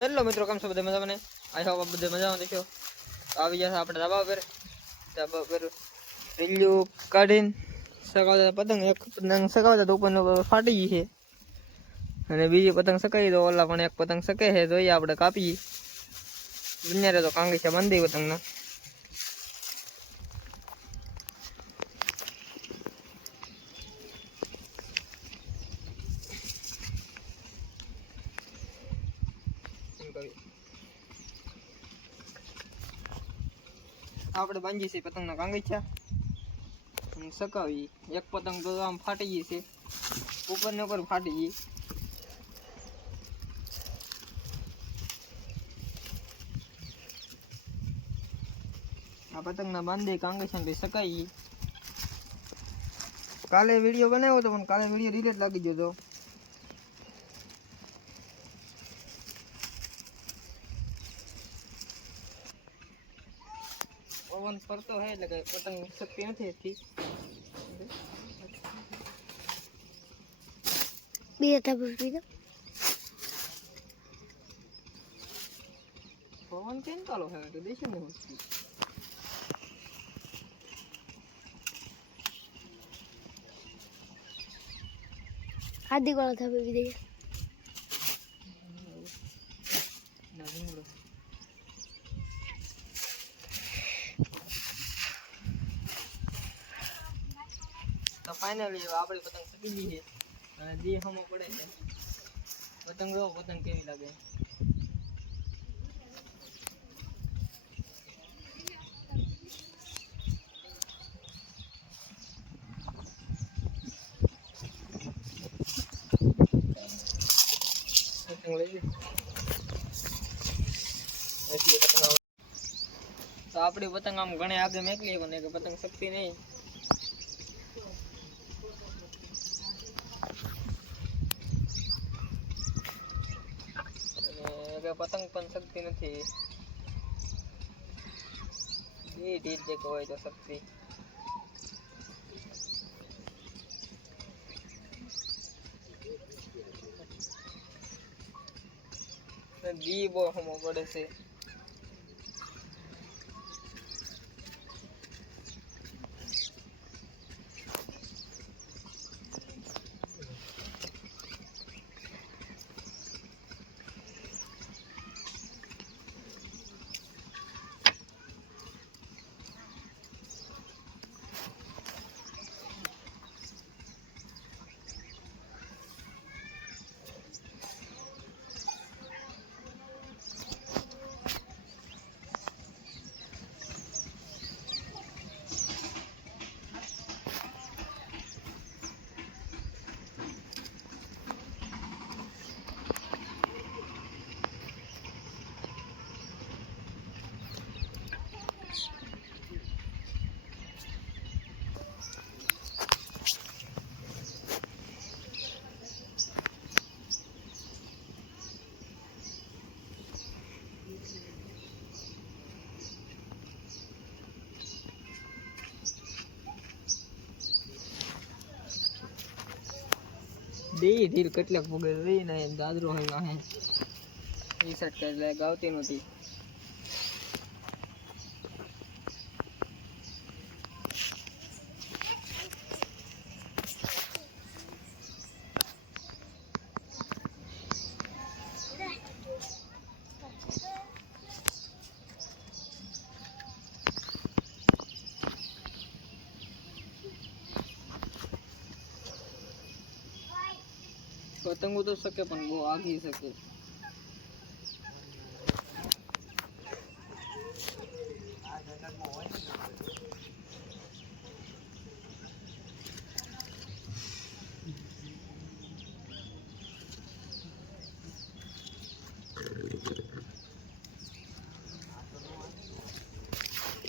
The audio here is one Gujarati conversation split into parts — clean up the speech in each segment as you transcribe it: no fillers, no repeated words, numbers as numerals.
હેલો મિત્રો, કેમ છો બધા મજામાં ને? આઈ હોપ આપ બધા મજામાં દેખો. આવી ગયા આપણે ધાબા પર રીલ્યુ કાઢીને સગાવતા પતંગ એક પતંગ સગાવતા તો ઉપરનો ફાટી ગઈ છે અને બીજી પતંગ સકાઈ તો ઓલા પણ એક પતંગ સકે છે. જોઈએ આપણે કાપીએ દુનિયા તો કાંગી છે મંદી પતંગના. આપણે બાંધીએ છીએ પતંગના કાંગીચા અને સકાવી. એક પતંગ તો આમ ફાટી ગઈ છે, ઉપર ને ઉપર ફાટી ગઈ. આ પતંગના બાંધી કાંગીચા ને સકાઈ. કાલે વિડીયો બનાવ્યો હતો પણ કાલે વિડીયો ડિલીટ લાગી ગયો હતો. પવન ફરતો હોય એટલે કઈ પતંગ શકતી નથી એટલી. પવન કેમ ચાલો હોય તો દેશે ને आधी वाला था बेबी देखिए તો ફાઇનલી આપણે પતંગ સકી ગઈ છે અને જે હમો પડે છે. પતંગ જો પતંગ કેવી લાગે. તો આપણી પતંગ આમ ઘણી આગળ મેકલી પણ કે પતંગ શકતી નહીં. અને પતંગ પણ શકતી નથી. એ ઢીલ દેખો હોય તો શકતી. દી બહુ હમો પડે છે. દી ઢીલ કેટલાક ભોગે રહી ને દાદરો હોય વાહે એ સેટ કરી લે ગાવતી નથી. પતંગો તો શકે પણ બહુ આગી શકે.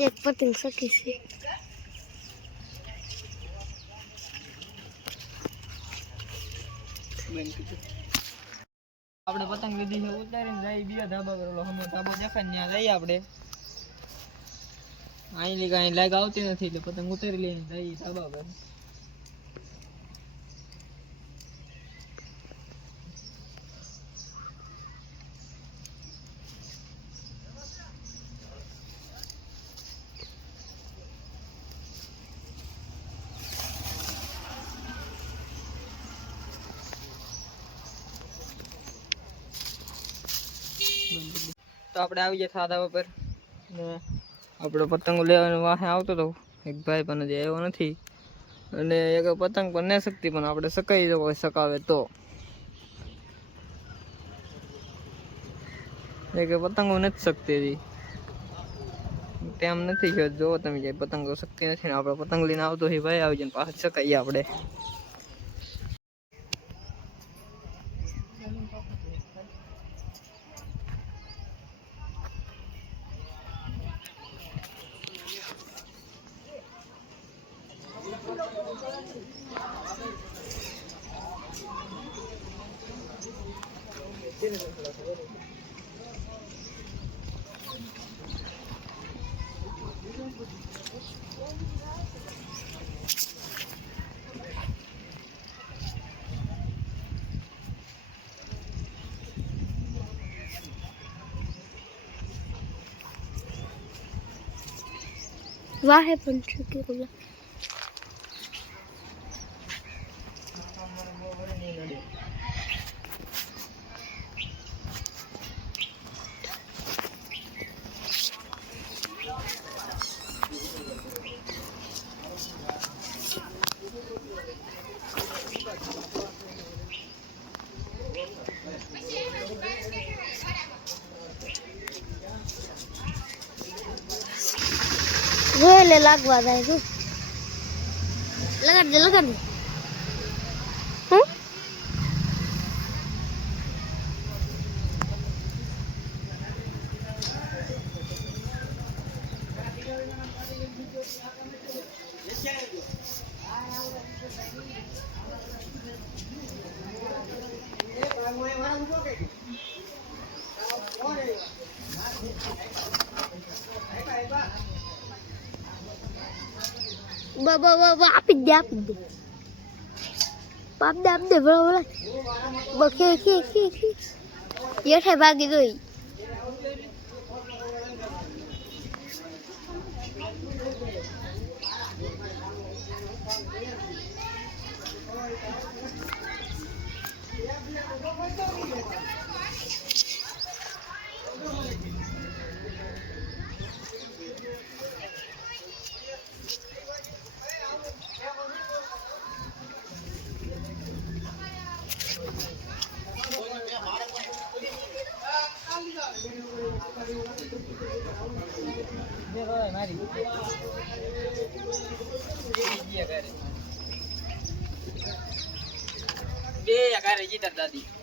एक पतंग सकी से આપણે પતંગ લીધી છે ઉતારીને જઈ બીજા ધાબા પર. ઓલો હમણાં ધાબો દેખાય ને ત્યાં જઈએ આપણે. અહીં કાંઈ લાગ આવતી નથી એટલે પતંગ ઉતારી લઈને જઈએ ધાબા પર. તો આપણે આવી ગયા સાદા ઉપર ને આપણો પતંગો લેવાનો વાહે આવતો હતો એક ભાઈ પણ હજી આવ્યો નથી અને એક પતંગ પણ નહીં શકતી પણ આપણે સકાઈ દો સકાવે તો એક પતંગો નથી શકતી હજી તેમ નથી કે જો તમે જે પતંગો શકતી નથી ને આપણે પતંગ લઈને આવતો હોય ભાઈ આવી જાય પાછળ સકાઈએ આપણે વાહે પણ છે કે ઓલા જોઈ લે લાગવા જાય તું લગાડ દે હું બાબા આપી દે બરાબર બખે યઠે ભાગી ગઈ બે ઘરે જીતર દાદી